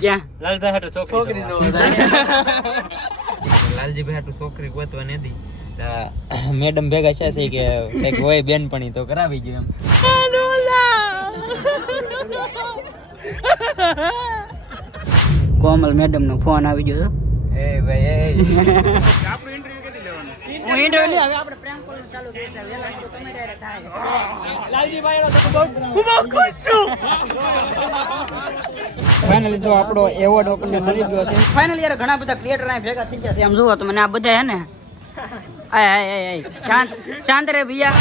ક્યાં લાલભાઈ હાટુ છોકરી લાલજી ભાઈ હાટુ છોકરી ગોતવા નથી. મેડમ ભેગા છે છે કે કંઈક હોય બેનપણી તો કરાવી ગયો એમ. કોમલ મેડમ નો ફોન આવી ગયો એ ભાઈ એ. હું ઇન્ટરવ્યુ નહીં હવે આપણે પ્રેમ કોલ ચાલુ કરી છે. વેલા તો તમે ડાયરે થાય ફાઇનલી જો આપણો એવોર્ડ આપણને મળી ગયો છે. ફાઇનલી યાર ઘણા બધા ક્રિએટર અહીં ભેગા થઈ ગયા છે. એમ જુઓ તમે આ બધા હે ને. આય આય આય શાંત શાંત રે ભૈયા.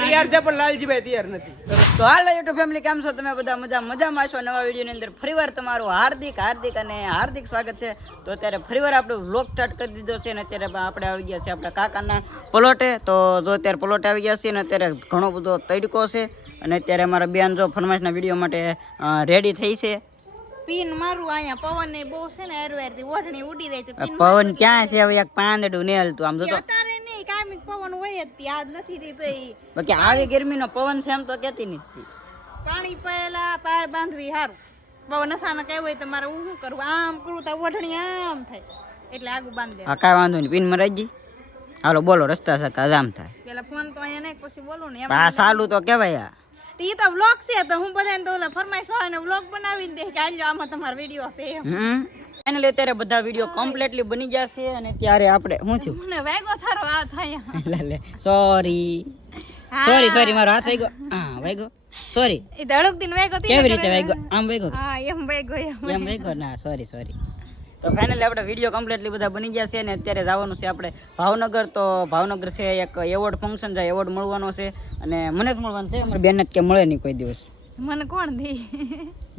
તૈયાર છે પણ લાલજીભાઈ તૈયાર નથી. તો હાલ યુટ્યુબ ફેમિલી કેમ છો તમે બધા? મજા મજામાં છો નવા વિડીયોની અંદર ફરીવાર તમારું હાર્દિક હાર્દિક અને હાર્દિક સ્વાગત છે. તો અત્યારે ફરીવાર આપણે વ્લોગ સ્ટાર્ટ કરી દીધો છે અને અત્યારે આપણે આવી ગયા છે આપણા કાકાના પલોટે તો જો અત્યારે પલોટે આવી ગયા છે અને અત્યારે ઘણો બધો તડકો છે. અને અત્યારે અમારા બેન જો ફરમાઈશના વીડિયો માટે રેડી થઈ છે. પીન મારું અહીંયા પવન ને બહુ છે ને હેરવેરથી ઓઢણી ઉડી રહી છે પવન ક્યાં છે? હવે એક પાંદડું ને હલતું આમ તો અત્યારે નહીં કામિક પવન હોય જ આજ નથી તી તો બાકી આવી ગરમીનો પવન છે એમ તો કેતી નથી પાણી પહેલા પાર બાંધવી સારું બહુ નસામાં કહેવું હોય તો મારે હું શું કરું? આમ કરું તો ઓઢણી આમ થાય. એટલે આગું બાંધી હા કાંઈ વાંધો નહીં પિન મરાજી હાલો બોલો રસ્તા સકા આમ થાય. પેલા ફોન તો અહીંયા નહીં પછી બોલું ને હા સાલું તો કેવાય આ. ઈ તો વ્લોગ છે તો હું બધાને તો ઓલા ફરમાઈશ વાળાને વ્લોગ બનાવીને દે કે આલ્યો આમાં તમારો વીડિયો છે એમ. ફાઇનલી અત્યારે બધા વીડિયો કમ્પ્લીટલી બની જશે અને ત્યારે આપણે હું થયું? મને વાગ્યો થારો આ થાય લે સોરી સોરી સોરી મારો હાથ વાગ્યો. હા વાગ્યો. સોરી એ ધડક દિન વાગ્યો તી કેવી રીતે વાગ્યો? આમ વાગ્યો હા એમ વાગ્યો એમ. એમ વાગ્યો? ના સોરી સોરી તો ફાઇનલી આપણે વીડિયો કમ્પ્લીટલી બધા બની ગયા છે અને અત્યારે જવાનું છે આપણે ભાવનગર. તો ભાવનગર છે એક એવોર્ડ ફંક્શન છે એવોર્ડ મળવાનો છે અને મને જ મળવાનું છે અમારી બેન જ કે મળે નહીં કોઈ દિવસ. મને કોણ દે?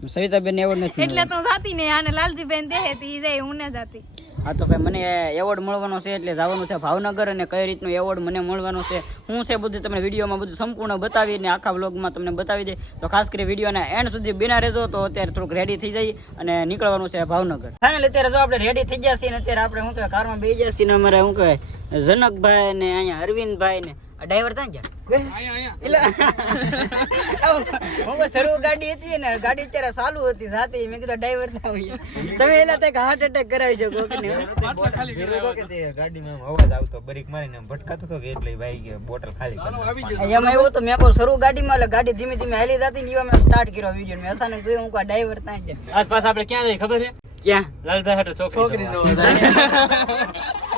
સવિતાબેન એવોર્ડ નથી એટલે તો જાતી ને આને લાલજીબેન દે હતી એ જાય હું ને જાતી. હા તો ભાઈ મને એવોર્ડ મળવાનો છે એટલે જવાનું છે ભાવનગર અને કઈ રીતનો એવોર્ડ મને મળવાનો છે, હું છે બધું તમને વિડીયોમાં બધું સંપૂર્ણ બતાવીને આખા વ્લોગમાં તમને બતાવી દે. તો ખાસ કરી વિડીયોના એન્ડ સુધી બિના રહેજો, તો અત્યારે થોડુંક રેડી થઈ જાય અને નીકળવાનું છે ભાવનગર. ફાઇનલ અત્યારે જો આપણે રેડી થઈ જશે ને અત્યારે આપણે શું કહેવાય, કારમાં બેસી જશે ને અમારે શું કહેવાય, જનકભાઈ ને અહીંયા અરવિંદભાઈ ને ડ્રાઈવર ત્યાં ગયા? શરૂ ગાડી હતી ને ગાડી અત્યારે ચાલુ હતી સાથે મેં કીધું ડ્રાઈવર ત્યાં તમે એલા તક હાર્ટ એટેક કરાવી શકો ગાડીમાં અવાજ આવતો બ્રેક મારીને ભટકાતો હતો એટલે ભાઈ ગયો બોટલ ખાલી એમાં એવું તો મેં કહું શરૂ ગાડીમાં એટલે ગાડી ધીમે ધીમે હાલી જતી ને એવા મેં સ્ટાર્ટ કર્યો વીડિયો મેં અચાનક જોયું હું ડ્રાઈવર ત્યાં છે આસપાસ આપણે ક્યાં જઈએ ખબર છે? ક્યાં? લાલભાઈ હાટુ છોકરી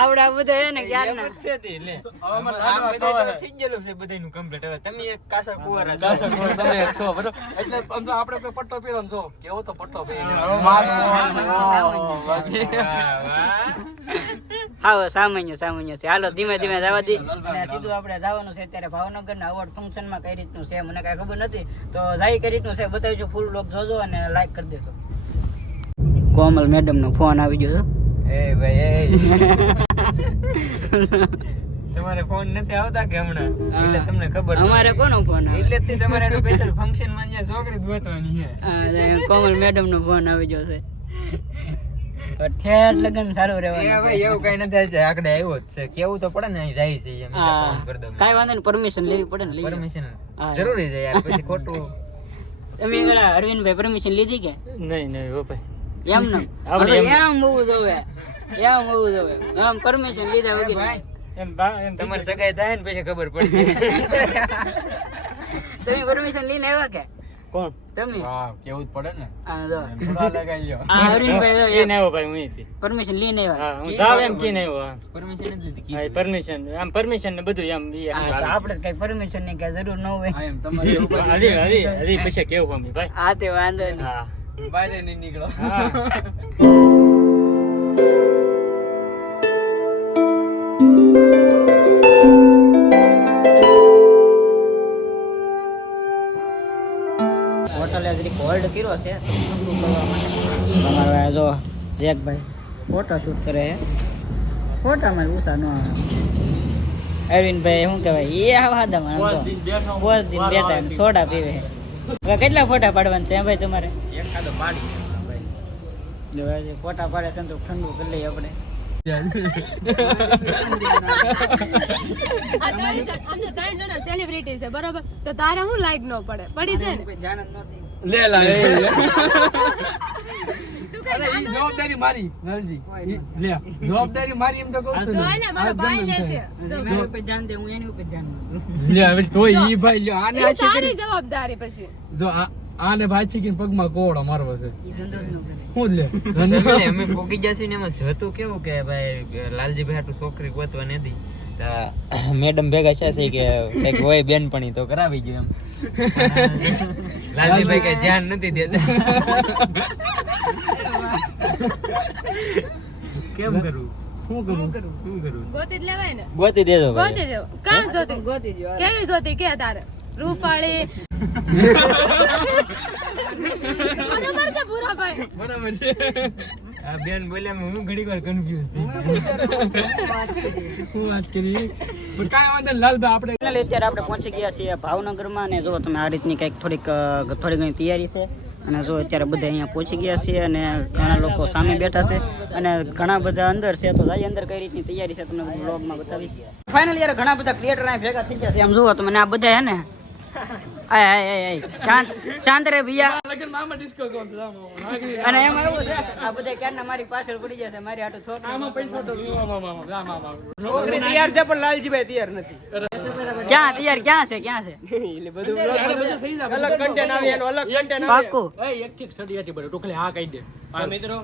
આવડા બધા હે ને ક્યાં ના છે તે લે. આમ બધાય તો ઠીક ગયેલું છે બધાયનું complete. હવે તમે એક કાસા કુંવારા છો. તમે એક છો બરોબર? એટલે આમ તો આપણે કોઈ પટ્ટો પહેરો છો કેવો તો પટ્ટો વાહ, વાહ. સામાન્ય સામાન્ય છે. હાલો ધીમે ધીમે જવા દી. અને સીધું આપણે જવાનું છે અત્યારે ભાવનગર ના અવોર્ડ ફંક્શનમાં કઈ રીતનું છે મને કઈ ખબર નથી. તો જાય કઈ રીતનું છે બતાવજો ફૂલ લોક જોજો અને લાઈક કરી દેજો. કોમલ મેડમ નો ફોન આવી ગયો એ ભાઈ તમારે ફોન નથી આવતા કે હમણાં? એટલે તમને ખબર અમારે કોનો ફોન એટલે જ તમારે સ્પેશિયલ ફંક્શનમાં જ્યાં છોકરી ગોતવાની છે. કોમલ મેડમ નો ફોન આવી છે. તો ઠેર લગન સારું એ ભાઈ એવું કઈ નથી આજે આકડે આવ્યો જ છે. કેવું તો પડે ને અહીં જાય છે એમ એટલે ફોન કરી દઉં. કાંઈ વાંધો નહીં પરમિશન લેવી પડે ને પરમિશન જરૂરી છે યાર પછી ખોટું. તમે અરવિંદભાઈ પરમિશન લીધી કે? નહીં નહીં ભાઈ. એમ ને? આપણે એમ. એમ જોવે એમ હોવું જોવે એમ પરમિશન લીધા વગર એમ બા એમ તમારે સગાઈ થાય ને પછી ખબર પડશે. તમે પરમિશન લઈને આવ્યા કે? કોણ? તમે? હા કેવું જ પડે ને. હા જો થોડા લગાઈ લ્યો. આ અરવિંદભાઈ એ નહીં ભાઈ હું અહીંથી. પરમિશન લઈને આવ્યા. હા હું જાવ એમ કી નહીં પરમિશન જ લીધી હા પરમિશન આમ પરમિશન ને બધું એમ ઈ આપણે કઈ પરમિશનની કઈ જરૂર ન હોય. હજી હજી હજી પછી કેવું ભાઈ? હા તે વાંધો નહીં. હા. નહીં નીકળો હા. હોટલે હોલ્ડ કર્યો છે. તો ઠંડુ કરવા માટે તમારો જો જેકભાઈ ફોટો શૂટ કરે. છે ફોટામાં ઉષા ન આવે. અરવિંદભાઈ શું કહેવાય? એ આવા હાદામાં આમ દિન બેઠા સોડા પીવે. હવે કેટલા ફોટા પાડવાના છે ભાઈ તમારે? એકાદો પાડી ફોટા પાડે છે તો ઠંડુ કરી લઈએ આપણે. આ સેલિબ્રિટી છે બરોબર? તો તારે હું લાઈક ન પડે? પડી જાય લે જવાબદારી મારી લે જવાબદારી મારી એમ તો કહું તો મારો ભાઈ લે છે. ઉપર ધ્યાન દે હું એની ઉપર ધ્યાન લે હવે તોય ઈ ભાઈ લ્યો આને કરી જવાબદારી પછી. જો આ આને ભાઈ કે પગમાં કોળો મારવો છે. ઈ ધંધો જ ન કરે શું લે અમે પોગી જશે ને એમાં જતું કેવું કે ભાઈ લાલજીભાઈ હાટુ છોકરી ગોતવા નથી મેડમ ભેગા છે છે કે કંઈક હોય બેનપણી તો કરાવી ગયો એમ. લાલજીભાઈ કઈ ધ્યાન નથી દેતા. કેમ કરવું કરું? ગોતી જ ને? ગોતી દેજો ગોતી દેવો કાં જોતી? ગોતી દ્યો કેવી જોતી? કે તારે? રૂપાળી. બરોબર કે ભૂરા ભાઈ? બરાબર છે. આ બેન બોલ્યા હું ઘણી વાર કન્ફ્યુઝ થઈ હું વાત કરી. પણ કાંઈ વાંધો લાલભાઈ આપણે ફાઇનલી અત્યારે આપણે પહોંચી ગયા છીએ ભાવનગરમાં અને જો તમે આ રીતની કંઈક થોડીક થોડી ઘણી તૈયારી છે અને જો અત્યારે બધા અહીંયા પહોંચી ગયા છે અને ઘણા લોકો સામે બેઠા છે અને ઘણા બધા અંદર છે તો જાય અંદર કઈ રીતની તૈયારી છે તમને બ્લોગમાં બતાવીશ. ફાઇનલી યાર ઘણા બધા ક્રિએટર ભેગા થઈ ગયા છે. આમ જુઓ તમે આ બધા હે ને શાંત શાંત રે ભૈયા. અને એમાં એવું છે આ બધા ક્યારના મારી પાછળ પડી જશે મારી આટો છોકરી તૈયાર છે તો આમાં, આમાં, આમાં, આમાં, આમાં. ક્યાં તૈયાર ક્યાં છે? ક્યાં છે? એટલે બધું થઈ જાય. પાક્કું એ, એક એક સળિયાથી બધું. ટોકલે હા કહી દે. મિત્રો.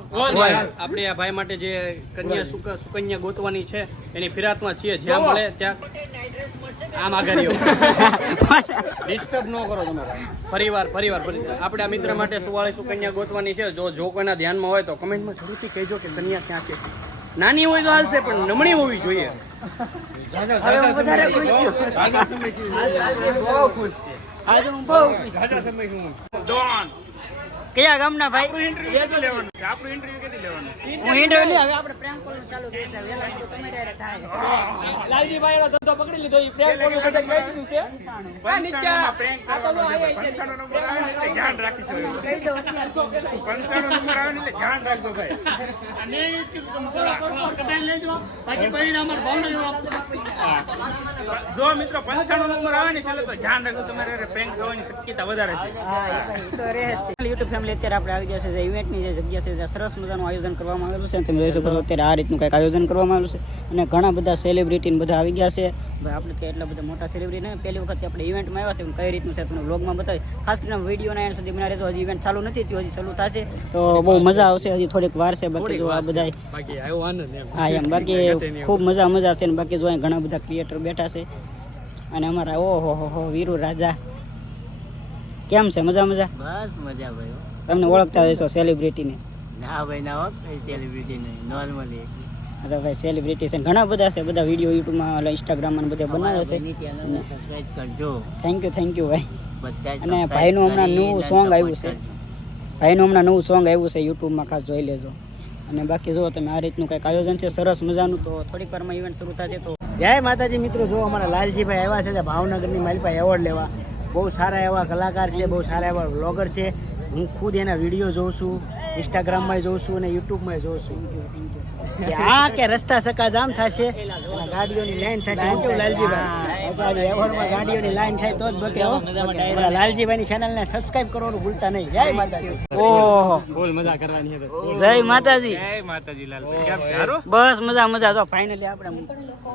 આપણે આ ભાઈ માટે જે કન્યા સુક- સુકન્યા ગોતવાની છે એની ફિરાતમાં છીએ. જ્યાં મળે ત્યાં આમ આગળ ડિસ્ટર્બ ન કરો તમે પરિવાર પરિવાર પરિવાર. આપણે આ મિત્ર માટે સુવાળી સુકન્યા ગોતવાની છે. જો જો કોઈના ધ્યાનમાં હોય તો કમેન્ટમાં જરૂરથી કહેજો કે કન્યા ક્યાં છે. નાની હોય તો હાલશે પણ નમણી હોવી જોઈએ. વધારે ખુશ છું. આજે હું બહુ ખુશ છું. કયા ગામના ભાઈ? હું ઇન્ટરવ્યુ લઈ હવે આપણે પ્રેમ કોલ ચાલુ કરી છે વેલા તો તમારે હારે થાય. લાલજીભાઈ નો ધંધો પકડી લીધો. ઈ પ્રેમ કોલ બધા કહી દીધું છે. આ નીચે આ તો જો આયા છે ધ્યાન રાખીશું કહી દો અત્યારે તો. કે લેજો. બાકી પરિણામ જો મિત્રો પંચાણું નંબર આવે ને એટલે તો ધ્યાન રાખજો તમારે પ્રેન્ક થવાની શક્યતા વધારે છે. હા એ તો રહે. યુટ્યુબ ફેમિલી અત્યારે આપણે આવી ગયા છે જે ઇવેન્ટની જે જગ્યા છે ત્યાં સરસ મજાનું આયોજન કરવામાં આવેલું છે. તમે જોઈ શકો છો અત્યારે આ રીતનું કંઈક આયોજન કરવામાં આવેલું છે. અને ઘણા બધા સેલિબ્રિટી બધા આવી ગયા છે. ભાઈ આપણે ત્યાં એટલા બધા મોટા સેલિબ્રિટી નહીં પહેલી વખત આપણે ઇવેન્ટમાં આવ્યા છે કઈ રીતનું છે તમને બ્લોગમાં બતાવી ખાસ કરીને વિડીયોના એન્ડ સુધી બના રહેજો. હજી ઇવેન્ટ ચાલુ નથી થયું હજી ચાલુ થશે. તો બહુ મજા આવશે. હજી થોડીક વાર છે બાકી જો આ બધા હા એમ. બાકી ખૂબ મજા મજા છે. ને બાકી જો અહીં ઘણા બધા ક્રિએટર બેઠા છે. અને અમારા ઓહો હો હો વીરુ રાજા. કેમ છે? મજા મજા? બસ મજા ભાઈ તમને ઓળખતા હશો સેલિબ્રિટીને ના? ભાઈ ના હોત કઈ સેલિબ્રિટી નોર્મલી અરે તો ભાઈ સેલિબ્રિટી છે ઘણા બધા છે બધા વીડિયો યુટ્યુબમાં ઇન્સ્ટાગ્રામમાં બધા બનાવે છે. થેન્ક યુ થેન્ક યુ ભાઈ. અને ભાઈનું હમણાં નવું સોંગ આવ્યું છે. ભાઈનું હમણાં નવું સોંગ આવ્યું છે યુટ્યુબમાં ખાસ જોઈ લેજો. અને બાકી જો તમે આ રીતનું કંઈક આયોજન છે સરસ મજાનું તો થોડીક વારમાં ઇવેન્ટ શરૂ થશે તો. જય માતાજી મિત્રો જો અમારા લાલજીભાઈ આવ્યા છે ભાવનગરની પાસે એવોર્ડ લેવા. બહુ સારા એવા કલાકાર છે બહુ સારા એવા વ્લોગર છે. હું ખુદ એના વીડિયો જોઉં છું ઇન્સ્ટાગ્રામમાં જોઉં છું અને યુટ્યુબમાં જોઉં છું. હા કે રસ્તા સકા જામ થશે અને ગાડીઓની લાઈન થશે. હું કેવું લાલજીભાઈ? એવોર્ડમાં ગાડીઓની લાઈન થાય તો જ બકે હો. લાલજીભાઈની ચેનલને સબસ્ક્રાઇબ કરવાનું ભૂલતા નહીં. જય માતાજી. ઓહો. ફૂલ મજા કરવાની છે. જય માતાજી. જય માતાજી લાલભાઈ. કેમ છે? બસ મજા મજા. તો ફાઇનલી આપણે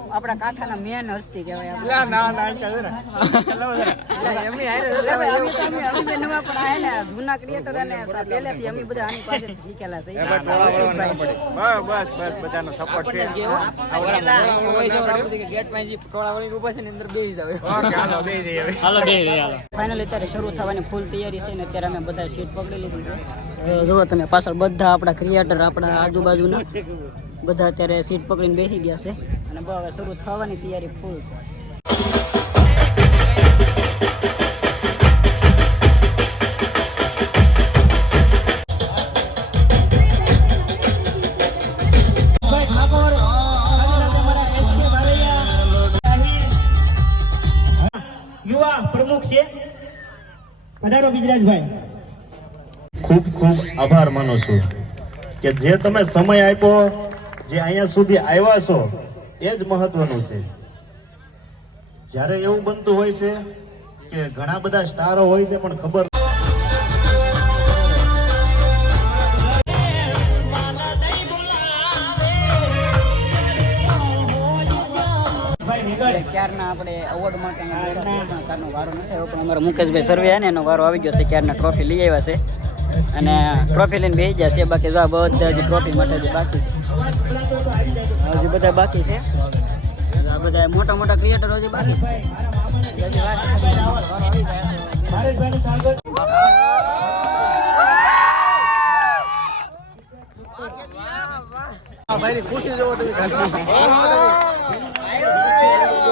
આપણા કાકાના મેન હસ્તી કહેવાય. ના ના ના એમની અમે તો અમે- અમે નવા પણ આયા ને જૂના ક્રિએટર અને પહેલેથી અમે બધા આની પાસે શીખેલા છે. બસ બસ બસ બધાનો સપોર્ટ છે. ઓકે, હાલો ફાઇનલી અત્યારે શરૂ થવાની ફૂલ તૈયારી છે ને અત્યારે અમે બધા સીટ પકડી લીધી છે. જુઓ તમે પાછળ બધા આપણા ક્રિએટર આપણા આજુબાજુના બધા અત્યારે સીટ પકડીને બેસી ગયા છે. અને બહુ હવે શરૂ થવાની તૈયારી ફૂલ છે. યુવા પ્રમુખ છે. પધારો બિજરાજભાઈ. ખૂબ ખૂબ આભાર માનું છું કે જે તમે સમય આપ્યો જે અહીંયા સુધી આવ્યા છો એ જ મહત્વનું છે. જ્યારે એવું બનતું હોય છે કે ઘણા બધા સ્ટારો હોય છે, પણ ખબર ક્યારના આપણે એવોર્ડ માટે કારનો વારો નથી આવ્યો. મુકેશભાઈ સર્વે ને, એનો વારો આવી ગયો છે, ક્યારના ટ્રોફી લઈ છે. અને ટ્રોફી લઈને બેસી જશે બાકી જો બધા ટ્રોફી માટે જે બાકી છે. હજી બધા બાકી છે. આ બધા મોટા મોટા ક્રિએટરો હજી બાકી છે. ભાઈ ખુશી છે, વારો આવી જાય તો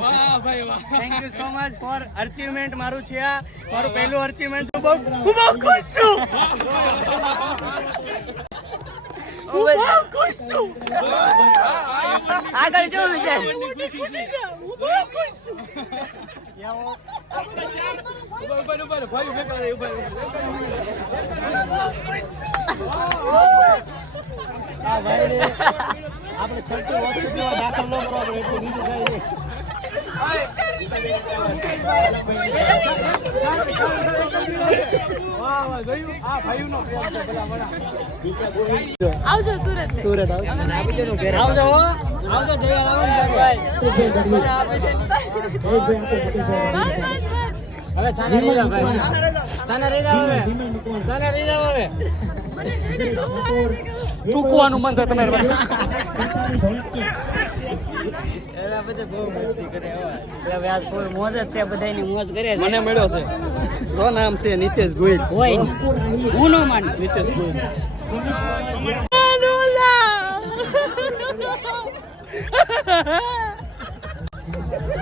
વાહ ભાઈ વાહ. Thank you so much for achievement મારું છે આ. મારું પહેલું અચીવમેન્ટ બહુ હું બહુ ખુશ છું હું બહુ ખુશ છું આગળ જો વિજય ખુશી છે હું બહુ ખુશ છું ઊભા ઊભા ઊભા ભાઈ ઊભા કરે ઊભા વાહ વાહ જોયું આ આવજો સુરત સુરત આવજો. આવજો આવજો દયા હવે સાના જાવ ભાઈ. સાના જાવ હવે. સાના જાવ હવે. ટૂંકવાનું મન થાય તમારે મને મળ્યો છે. નો નામ છે નિતેશ ગોહિલ. હોય હું ન માનું. નિતેશ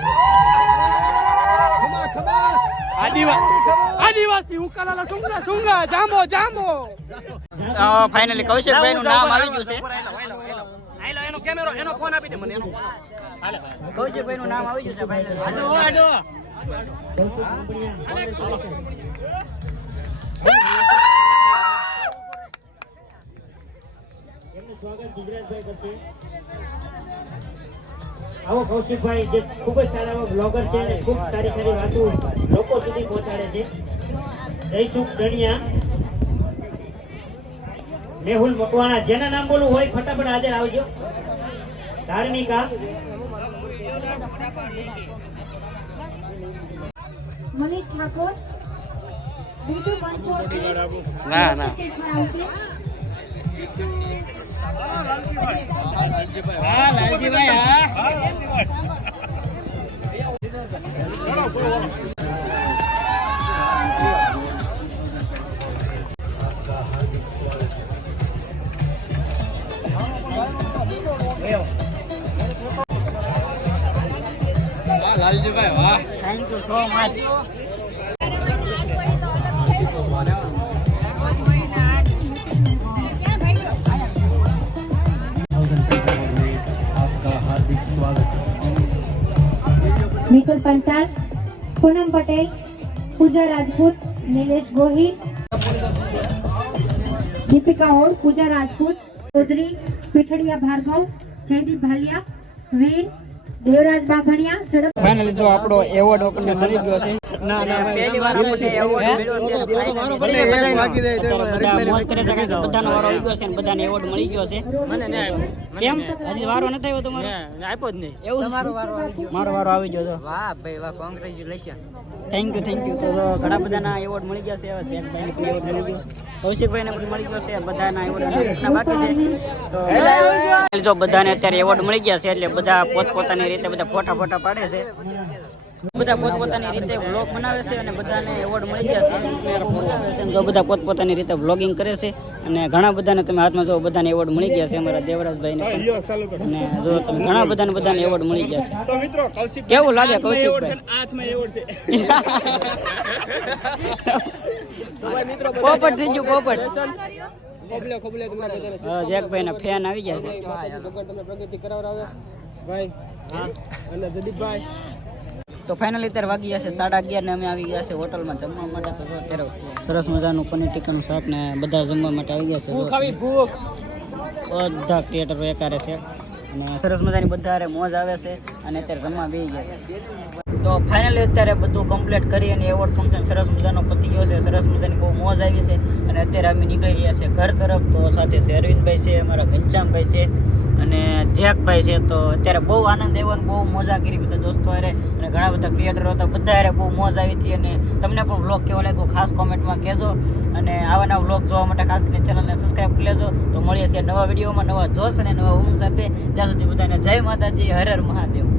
આદિવાસી આદિવાસી ઉકાલાલા સુંગા સુંગા જાંબો જાંબો. ફાઇનલી કૌશિકભાઈ નું નામ આવી ગયું છે. એનો કેમેરો એનો ફોન આપી દે મને એનો કૌશિકભાઈ નું નામ આવી ગયું છે ફાઇનલી આડો આડો આવો કૌશિકભાઈ જે ખૂબ જ સારા એવા બ્લોગર છે અને ખૂબ સારી સારી વાતો લોકો સુધી પહોંચાડે છે. જયસુખ ડણિયા મેહુલ મકવાણા જેના નામ બોલવું હોય ફટાફટ હાજર આવજો. ધાર્મિકા. મનીષ ઠાકોર બીટુ ના ના. હા લાલજીભાઈ હા લાલજીભાઈ વાહ. Thank you so much Mitul Panchal, Poonam Patel, Pooja Rajput, Nilesh Gohil, Deepika ઓળ, પૂજા રાજપૂત, ચૌધરી પીઠડિયા ભાર્ગવ, જયદીપ ભાલિયા, વીર, દેવરાજ બાભણિયા, ઝડપ આપણો એવોર્ડ મળી ગયો છે ના ના પહેલી વાર આપણને એવોર્ડ મળ્યો છે. બધા મોજ કરે છે કારણ કે બધાનો વારો આવી ગયો છે અને બધાને એવોર્ડ મળી ગયો છે. મને કેમ? હજી વારો નથી આવ્યો તમારો? આપ્યો જ નહીં. એવું તમારો વારો આવી ગયો. મારો વારો આવી ગયો વાહ ભાઈ વાહ congratulation thank you thank you તો જો ઘણા બધાના એવોર્ડ મળી ગયા છે. જેકભાઈને પણ એવોર્ડ મળી ગયો છે. કૌશિકભાઈને પણ મળી ગયો છે. બધાના એવોર્ડ બાકી છે. તો જો બધાને અત્યારે એવોર્ડ મળી ગયા છે એટલે બધા પોતપોતાની રીતે બધા ફોટા ફોટા પાડે છે. બધા પોતપોતાની રીતે વ્લોગ બનાવે છે અને બધાને એવોર્ડ મળી ગયા છે. જો બધા પોતપોતાની રીતે વ્લોગિંગ કરે છે અને ઘણા બધાને તમે હાથમાં જો બધાને એવોર્ડ મળી ગયા છે અમારા દેવરાજભાઈને. અને જો તમે ઘણા બધાને બધાને એવોર્ડ મળી ગયા છે. તો મિત્રો કૌશિક કેવું લાગે કૌશિક હાથમાં એવોર્ડ છે? પોપટ થઈ ગયું પોપટ. ખોબલે ખોબલે તમારે બધાને જેકભાઈ ના ફેન આવી ગયા છે. પ્રગતિ ભાઈ અને જદીપભાઈ તો ફાઇનલી અત્યારે વાગી ગયા છે સાડા અગિયાર ને અમે આવી ગયા છે હોટલમાં જમવા માટે. તો અત્યારે સરસ મજાનું પનીર ટીકાનું શાક ને બધા જમવા માટે આવી ગયા છે. ભૂખ બધા ક્રિએટરો એકારે છે. અને સરસ મજાની બધા મોજ આવે છે અને અત્યારે જમવા બે ગયા છે. તો ફાઇનલી અત્યારે બધું કમ્પ્લીટ કરી અને એવોર્ડ ફંક્શન સરસ મજાનો પતી ગયો છે. સરસ મજાની બહુ મોજ આવી છે અને અત્યારે અમે નીકળી રહ્યા છે ઘર તરફ. તો સાથે છે અરવિંદભાઈ છે અમારા ઘનશ્યામભાઈ છે અને જેકભાઈ છે. તો અત્યારે બહુ આનંદ આવ્યો અને બહુ મજા કરી બધા દોસ્તો અને ઘણા બધા ક્રિએટરો હતા બધા બહુ મોજ આવી હતી અને તમને પણ વ્લોગ કેવો લાગ્યો ખાસ કોમેન્ટમાં કહેજો. અને આવાના વ્લોગ જોવા માટે ખાસ કરીને ચેનલને સબસ્ક્રાઈબ કરી લેજો. તો મળીએ છીએ નવા વિડીયોમાં નવા જોશ અને નવા ઉમંગ સાથે. ત્યાં સુધી બધાને જય માતાજી, હર હર મહાદેવ.